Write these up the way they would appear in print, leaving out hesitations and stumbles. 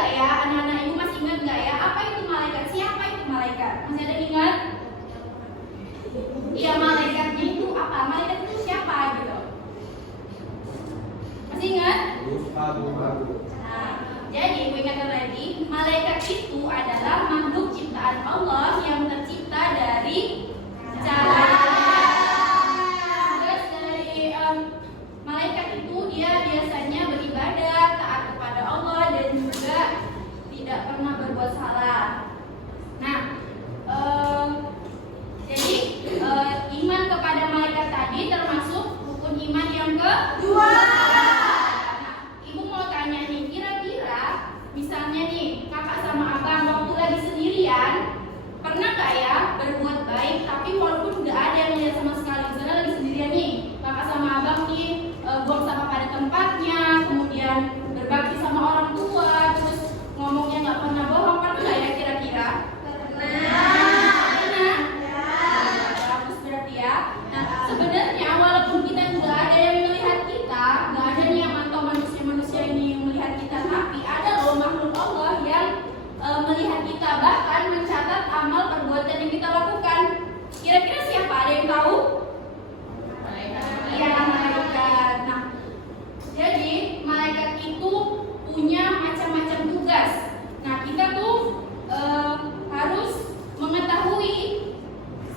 nggak ya? Anak-anak ibu masih ingat nggak ya? Apa itu malaikat? Siapa itu malaikat? Masih ada yang ingat? Iya, malaikatnya itu apa? Malaikat itu siapa gitu? Masih ingat? Nah, jadi ibu ingatkan lagi, malaikat itu adalah makhluk ciptaan Allah yang tercipta dari cahaya. Terus dari malaikat itu dia biasanya beribadah, taat kepada Allah dan juga tidak pernah berbuat salah. Nah, jadi iman kepada malaikat tadi termasuk rukun iman yang kedua. Nah, ibu mau tanya nih, kira-kira misalnya nih kakak sama abang waktu lagi sendirian, pernah nggak ya berbuat baik tapi walaupun nggak ada yang lihat sama sekali? Misalnya lagi sendirian nih, kakak sama abang nih buang sampah pada tempatnya, kemudian berbakti sama orang tua, terus ngomongnya nggak pernah bohong, pernah nggak ya kira-kira? Sebenarnya walaupun kita nggak ada yang melihat kita, nggak ada nih yang mantau manusia-manusia ini yang melihat kita, tapi ada loh makhluk Allah yang melihat kita, bahkan mencatat amal perbuatan yang kita lakukan. Kira-kira siapa? Ada yang tahu? Iya, malaikat. Nah, jadi malaikat itu punya macam-macam tugas. Nah, kita tuh harus mengetahui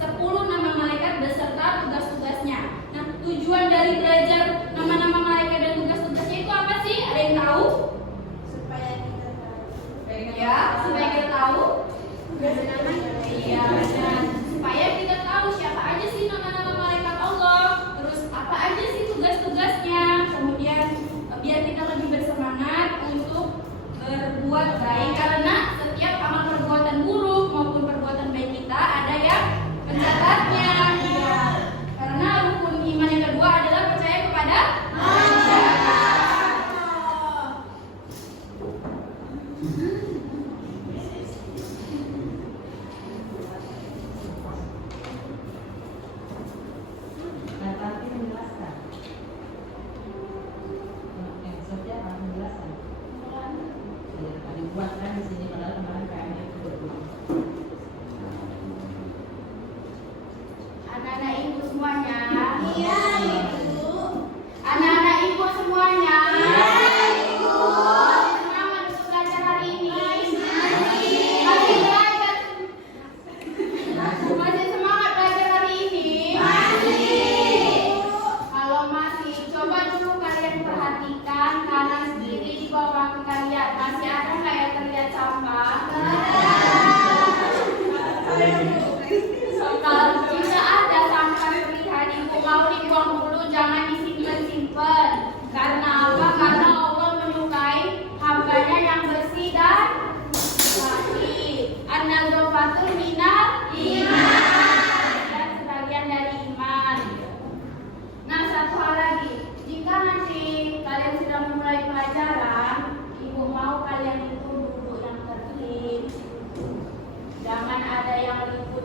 10 nama malaikat beserta tugas-tugasnya. Nah, tujuan dari belajar nama-nama malaikat dan tugas-tugasnya itu apa sih? Ada yang tahu? Supaya kita tahu. Ya, supaya kita tahu. Iya, dan supaya kita tahu siapa aja sih nama-nama malaikat Allah. Terus apa aja sih tugas-tugasnya? Kemudian biar kita lebih bersemangat untuk berbuat baik, karena setiap amal perbuatan buruk maupun perbuatan baik kita ada yang pencatatnya. Iya. Karena rukun iman yang kedua adalah percaya kepada malaikat. Tapi menjelaskan. Sofia akan menjelaskan. Tadi buatkan di sini padahal kemarin kayaknya itu berbeda. Anak-anak ibu semuanya. Iya, Ibu. Anak-anak ibu semuanya. Iya, Ibu. Semangat untuk belajar hari ini. Masih. Masih belajar. Masih semangat belajar hari ini. Masih. Kalau masih, coba dulu kalian perhatikan kanan kiri di bawah kaki kalian. Masih ada nggak yang terlihat sampah? Kalau tidak ada sampah terlihat, ibu mau dibuang dulu, jangan disimpan-simpan. Karena apa? Karena Allah menyukai hambanya yang bersih dan bersih. An-nadzafatul minal iman, dan sebagian dari iman. Nah, satu hal lagi, jika nanti kalian sudah memulai pelajaran, ibu mau kalian itu duduk yang tertib. Jangan ada yang ribut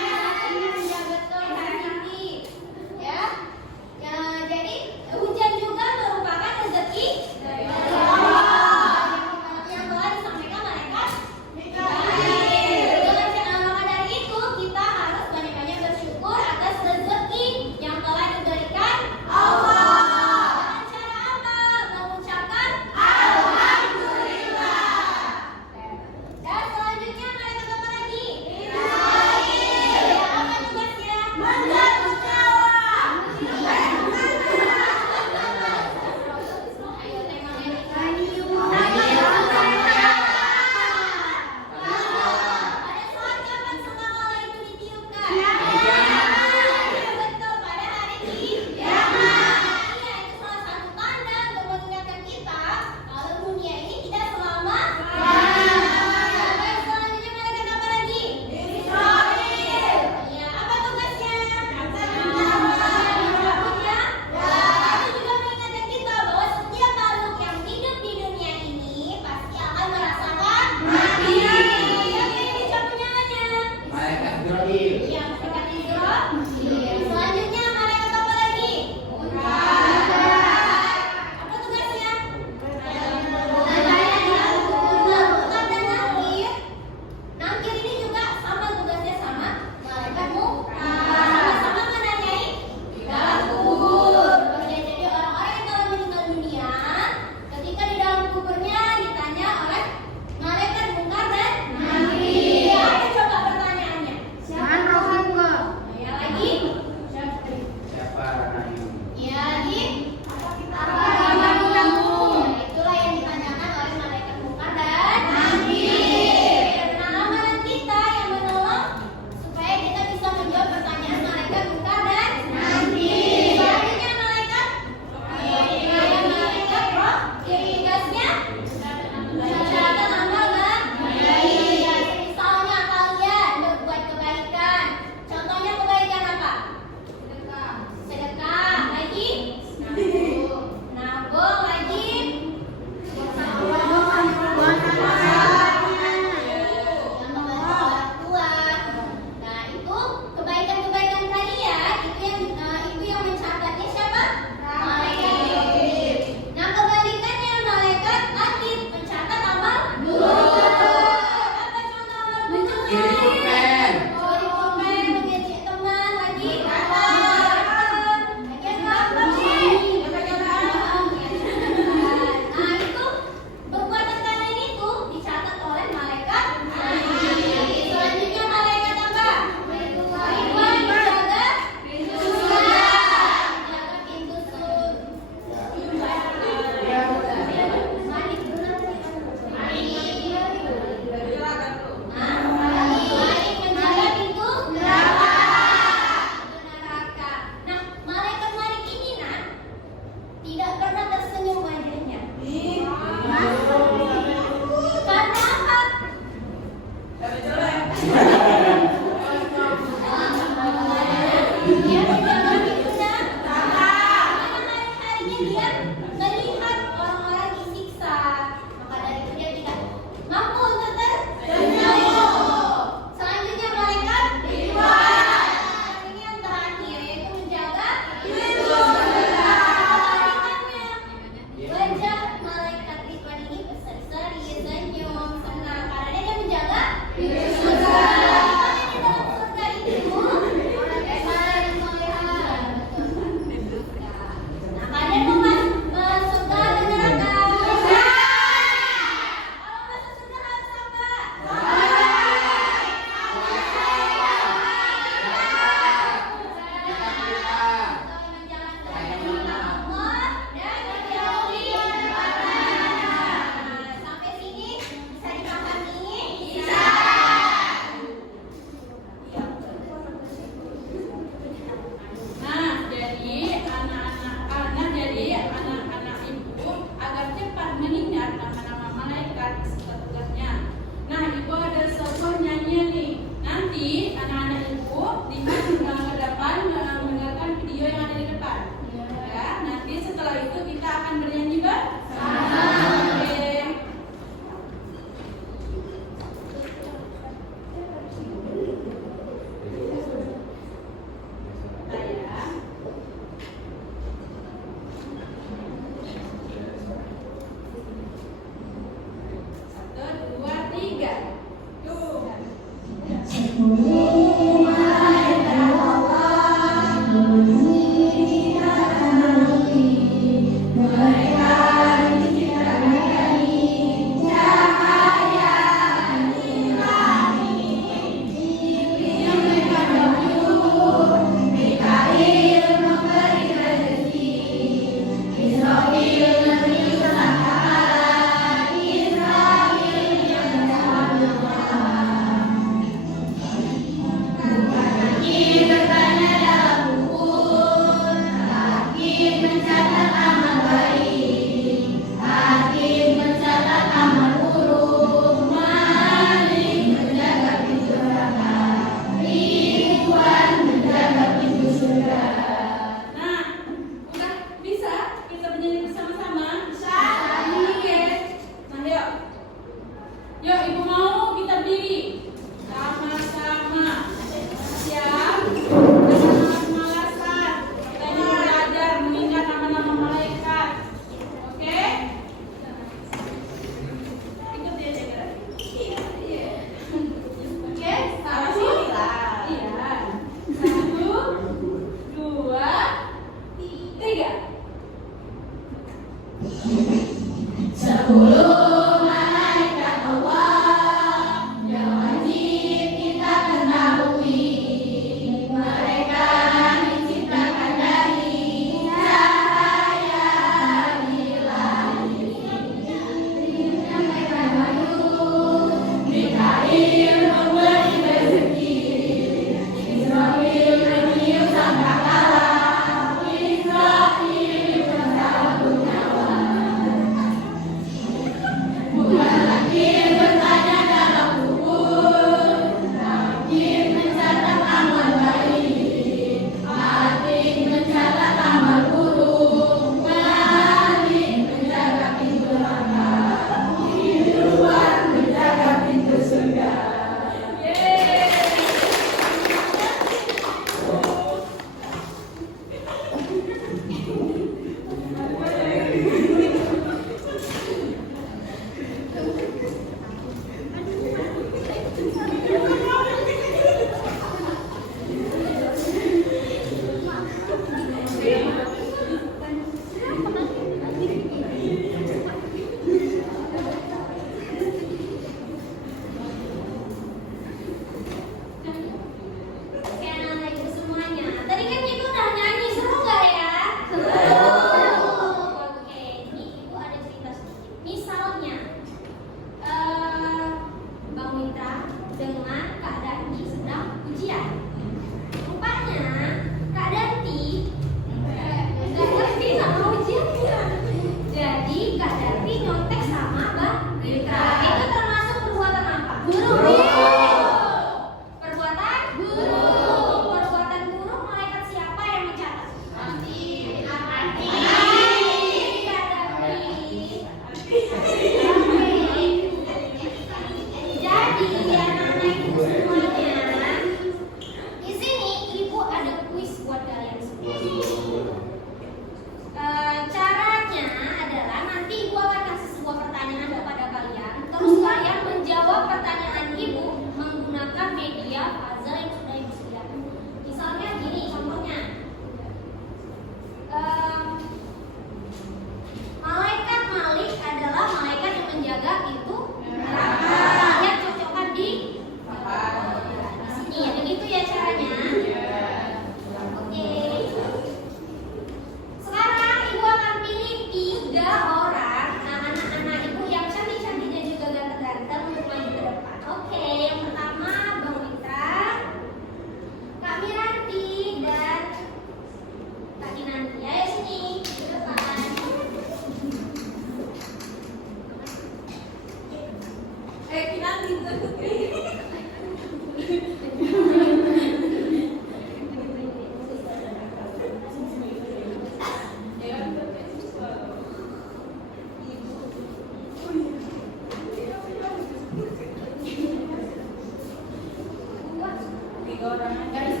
3 orang aja. Garis.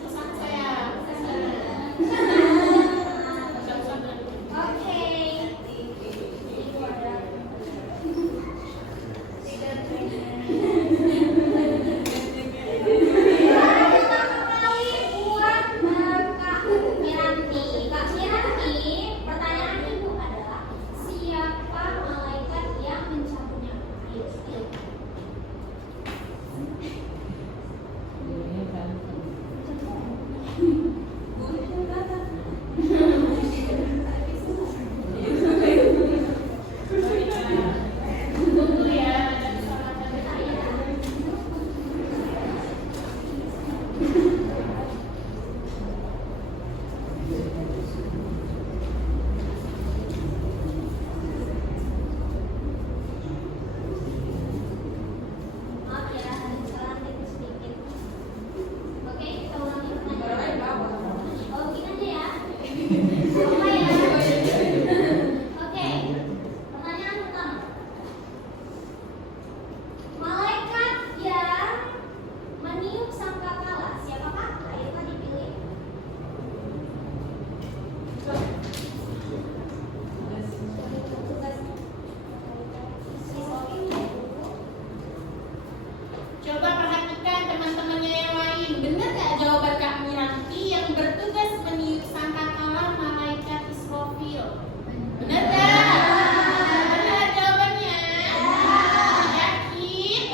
Pesan saya. Oke. Kak Miranti, pertanyaan ibu adalah siapa malaikat yang mencabut nyawanya? Ini kan Tunggu ya, ada kesalahan saya. Maaf ya, ada kesalahan teknis sedikit. Oke, kita ulangi pertanyaan. Oh, gini aja ya. Apa ya? Oke, pertanyaan pertama. Malaikat yang meniup sangkakala, siapakah? Ayo kan dipilih. Coba perhatikan teman-temannya yang lain. Benar nggak jawaban Kak Miranti yang bertugas meniup sangkakala malaikat Israfil? Benar nggak? Benar jawabannya? Yakin?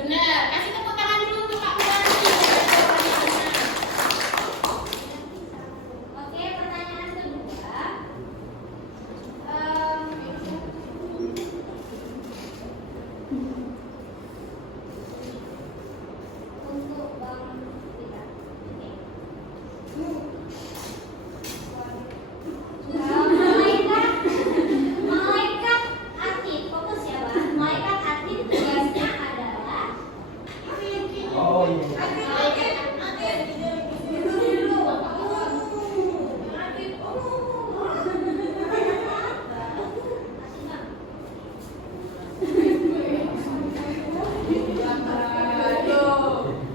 Benar. Kasih tepuk tangan dulu untuk Kak Miranti. Jawabannya benar. Oke, pertanyaan kedua. Untuk Bang Rita. Oke. Malaikat Atid, fokus ya Bang. Malaikat Atid tugasnya adalah Oh iya.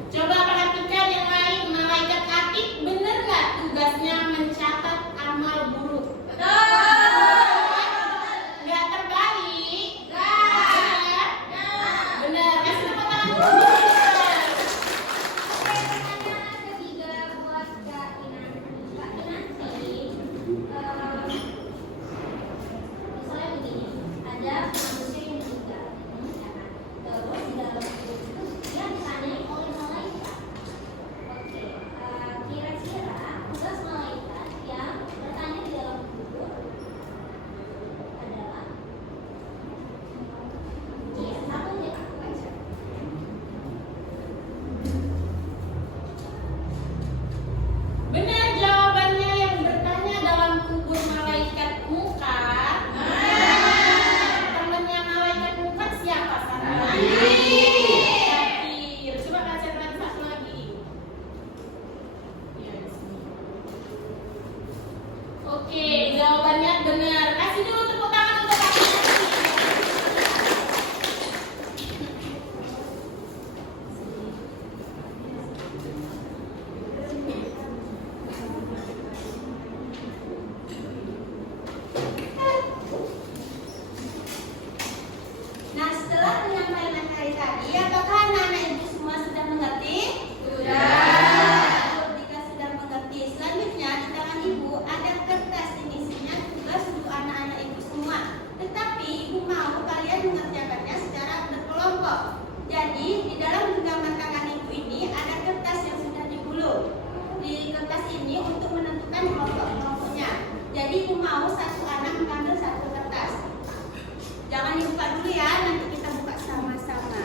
Coba perhatikan yang lain. Malaikat Atid benar nggak tugasnya mencatat amal buruk? Nggak terbalik? Benar. Kasih tepuk tangan dulu. Oke, pertanyaan ketiga buat Kak Inanti. Kak Inanti, misalnya begini, ada manusia yang meninggal, ya kan? Terus di dalam kubur itu dia ditanyai oleh malaikat. Oke, kira-kira tugas malaikat yang bertanya di dalam kubur adalah, iya, satu aja Kak, baca. Benar jawabannya yang bertanya dalam kubur malaikat muka. Temannya malaikat muka siapa? Sakir. Coba kasih lihat satu lagi. Ya, di sini. Oke, jawabannya benar. Kasih dulu tepuk tangan untuk Kak Inanti. Nah, setelah penyampaian materi tadi, apakah anak-anak ibu semua sudah mengerti? Jika sudah mengerti, selanjutnya di tangan ibu ada kertas ini isinya tugas untuk anak-anak ibu semua. Tetapi ibu mau kalian mengerjakannya secara berkelompok. Jadi di dalam genggaman tangan ibu ini ada kertas yang sudah digulung. Di kertas ini untuk menentukan kelompok-kelompoknya. Jadi ibu mau satu anak mengambil satu kertas. Jangan dibuka dulu ya, nanti kita buka sama-sama.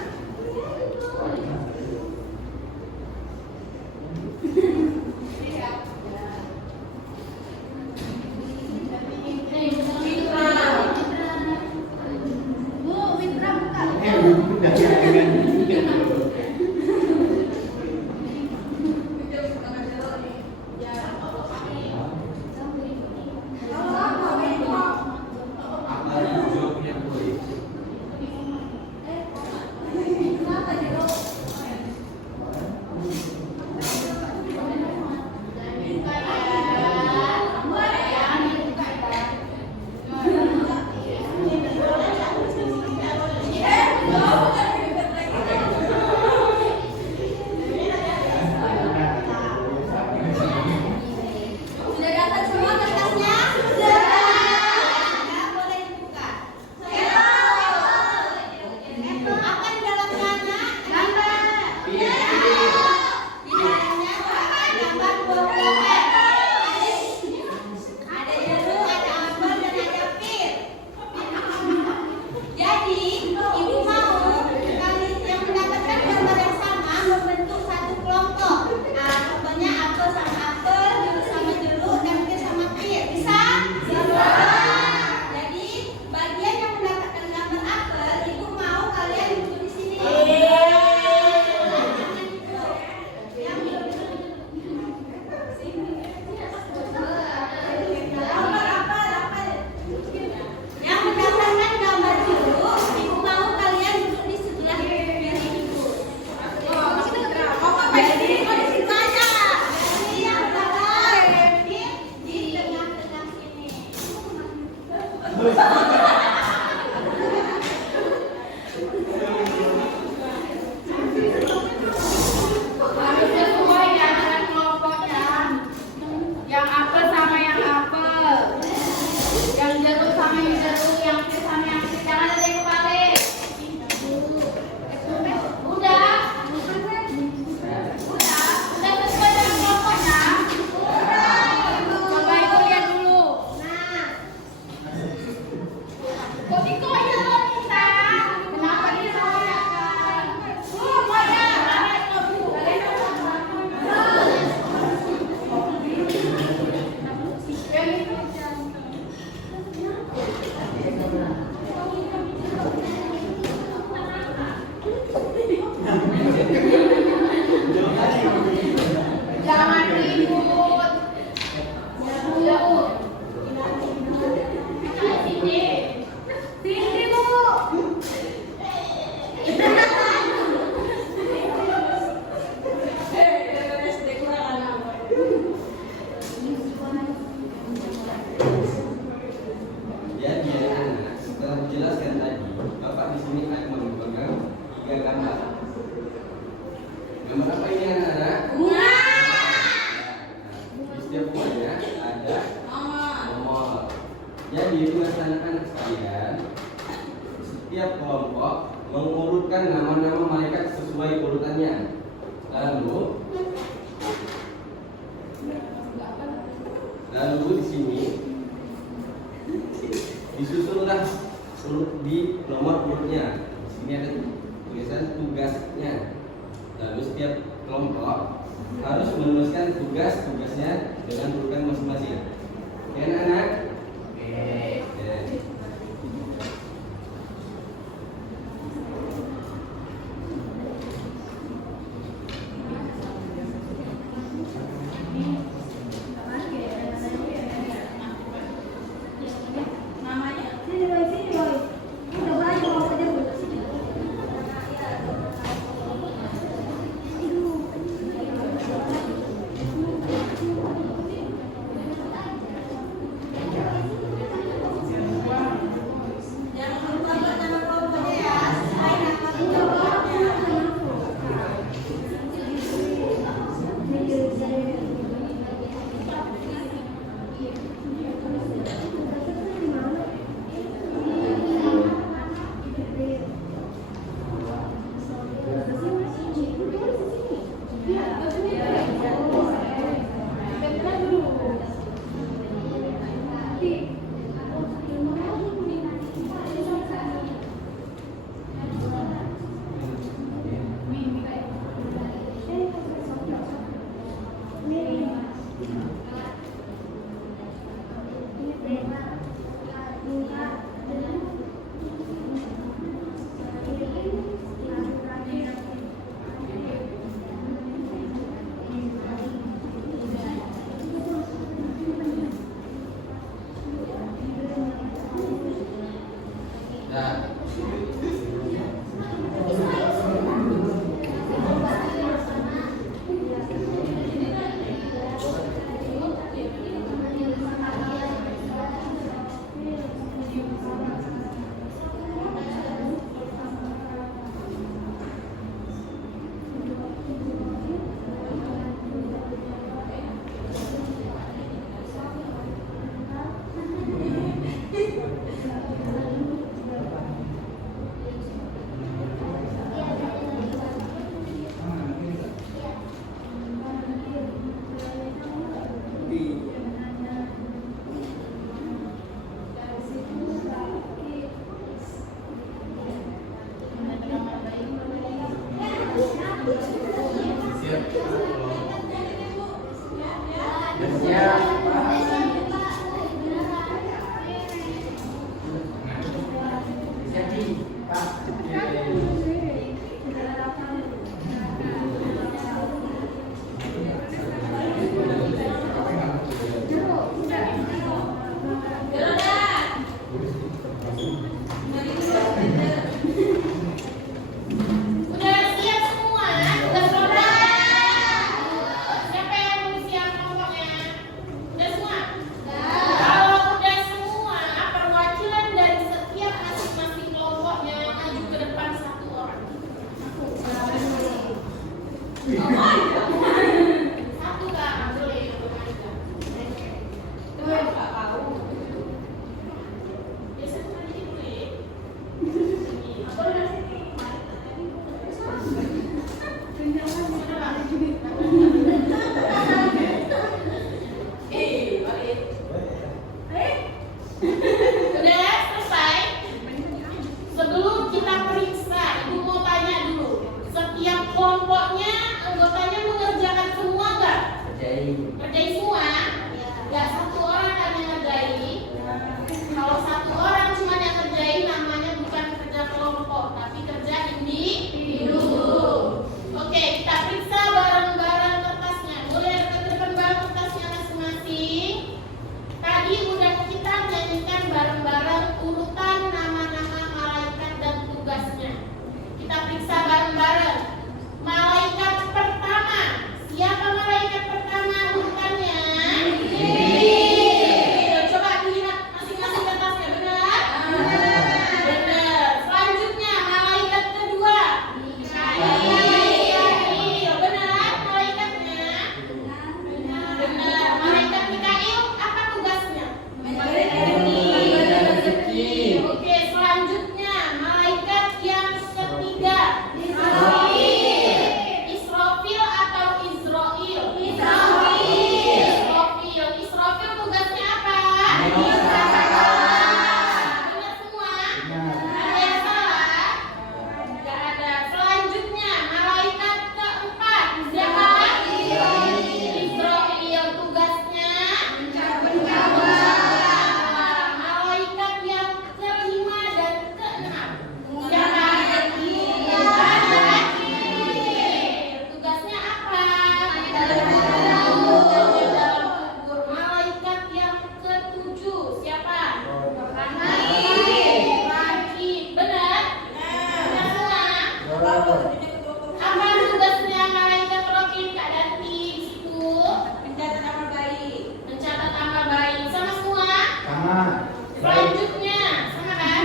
Harus sesuai ya dengan kelompoknya. Yang apel sama yang apel, yang jeruk sama yang jeruk, yang pir sama yang pir. Jangan ada yang kebalik. Udah sesuai dengan kelompoknya. Coba ibu lihat dulu. Kok dikoyak kita? Kenapa dikoyak? Koyak. Yang itu. Jangan ribut. Sini, Bu. Jadi anak-anak, setelah dijelaskan tadi, Bapak di sini akan memegang 3 gambar. Gambar apa ini anak-anak? Bunga. Di setiap bunganya ada nomor. Jadi tugas anak-anak sekalian, setiap kelompok mengurutkan nama-nama malaikat sesuai urutannya. Lalu di sini disusunlah di nomor urutnya. Di sini ada tulisan tugasnya. Lalu setiap kelompok harus menuliskan tugas-tugasnya dengan urutan masing-masing. Ya anak-anak? Oke. Satu Kak, boleh. Dua Kak tahu. Biasanya kan ini boleh. Apa nasi? Udah selesai. Sebelum kita periksa, Ibu mau tanya dulu. Setiap kelompoknya anggotanya mengerjakan semua nggak? Kerjain semua? Ya satu orang kan yang ngerjain. Kalau satu orang cuma yang ngerjain namanya bukan kerja kelompok, tapi kerja individu. Oke, kita periksa barang-barang kertasnya. Boleh rekan-rekan barang kertasnya masing-masing. Tadi udah kita nyanyikan bareng-bareng urutan nama-nama malaikat dan tugasnya. Kita periksa bareng-bareng. Malaikat pertama. Siapa malaikat pertama urutannya? Coba dilihat masing-masing kertasnya, benar? Benar. Selanjutnya malaikat kedua. Mikail. Benar malaikatnya? Benar. Malaikat Mikail apa tugasnya? Oke, selanjutnya malaikat yang ketiga. Israfil atau Israil? Israfil. Israfil tugasnya apa? Benar semua? Ada yang salah? Tidak ada. Selanjutnya malaikat keempat. Siapa? Israil. Tugasnya malaikat yang kelima dan keenam. Siapa? Tugasnya apa? Dalam kubur. Malaikat yang ketujuh. Siapa? Rakib. Benar? Benar semua? Apa tugasnya malaikat Rakib? Kak Danti di situ. Mencatat amal baik. Sama semua? Selanjutnya, sama kan?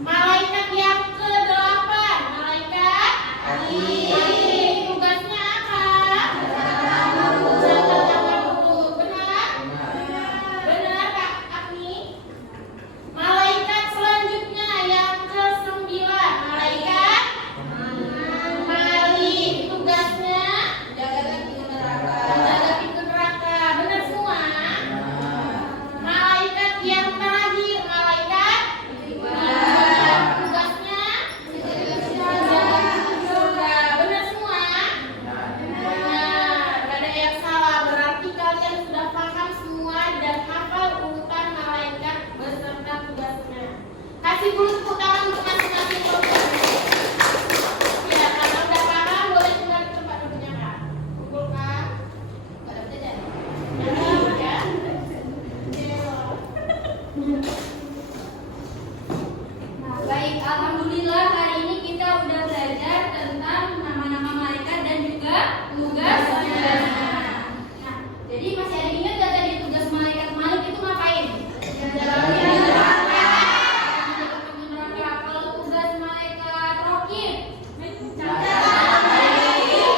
Malaikat yang ke-8, malaikat Hakim. Tugasnya apa? Mencatat amal buruk. Benar? Benar Kak Agni? Malaikat selanjutnya yang ke-9, malaikat Malik. Tugasnya menjaga pintu neraka. Benar semua? Malaikat yang terakhir, malaikat tugasnya menjaga pintu surga. Benar semua? Benar. Gak ada yang salah. Berarti kalian sudah paham semua dan hafal urutan malaikat beserta tugasnya. Kasih dulu tepuk tangan untuk masing-masing kelompok. Ya, kalau udah paham boleh kembali ke tempat duduknya Kak. Kumpul Kak. Gak ada jajan. Ya. Nah, baik, alhamdulillah hari ini kita udah belajar tentang nama-nama malaikat dan juga tugasnya. Nah, jadi masih ada ingat gak tadi tugas malaikat Malik itu ngapain? Menjaga neraka. Kalau tugas malaikat Rakib, mencatat amal baik.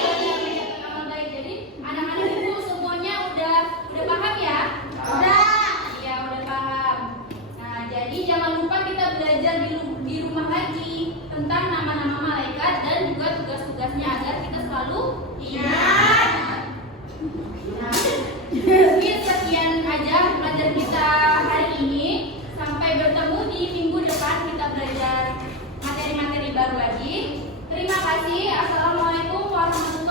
Jadi anak-anak ibu semuanya udah paham ya? Iya, udah paham. Nah, jadi jangan lupa kita belajar di rumah lagi tentang nama-nama malaikat dan juga tugas-tugasnya agar kita selalu ingat. Nah, mungkin sekian aja pelajaran kita hari ini. Sampai bertemu di minggu depan kita belajar materi-materi baru lagi. Terima kasih. Assalamualaikum warahmatullahi wabarakatuh.